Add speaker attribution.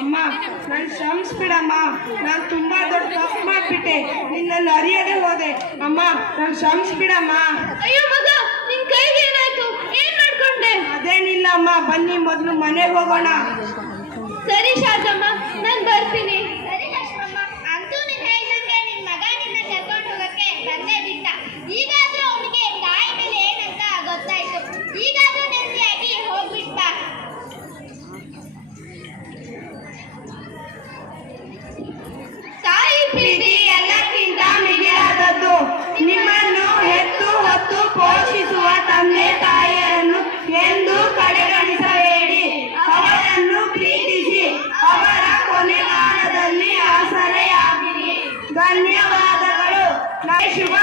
Speaker 1: ಅಮ್ಮ ನಾನು ಕ್ಷಮಿಸ್ಬಿಡಮ್ಮ ನಾನು ತುಂಬಾ ದೊಡ್ಡ ತಪ್ಪು ಮಾಡ್ಬಿಟ್ಟೆ. ನಿನ್ನನ್ನು ಅರಿಯದೆ ಹೋದೆ. ಅಮ್ಮ ನಾನು ಕ್ಷಮಿಸ್ಬಿಡಮ್ಮ
Speaker 2: ಅಯ್ಯೋ ಮಗ ನಿನ್ ಕೈಗೆ ಏನಾಯ್ತು? ಏನ್ ಮಾಡ್ಕೊಂಡೆ?
Speaker 1: ಅದೇನಿಲ್ಲ ಅಮ್ಮ ಬನ್ನಿ ಮೊದಲು ಮನೆಗೆ ಹೋಗೋಣ.
Speaker 2: ಸರಿ ಶಾರದಮ್ಮ ನಾನ್
Speaker 1: ಪ್ರೀತಿ ಎಲ್ಲಕ್ಕಿಂತ ಮಿಗಿಲಾದದ್ದು. ನಿಮ್ಮನ್ನು ಹೆತ್ತು ಹೊತ್ತು ಪೋಷಿಸುವ ತಂದೆ ತಾಯಿಯನ್ನು ಎಂದು ಕಡೆಗಣಿಸಬೇಡಿ. ಅವರನ್ನು ಪ್ರೀತಿಸಿ, ಅವರ ಕೊನೆಗಾಲದಲ್ಲಿ ಆಸರೆಯಾಗಿರಿ. ಧನ್ಯವಾದಗಳು. ಶುಭ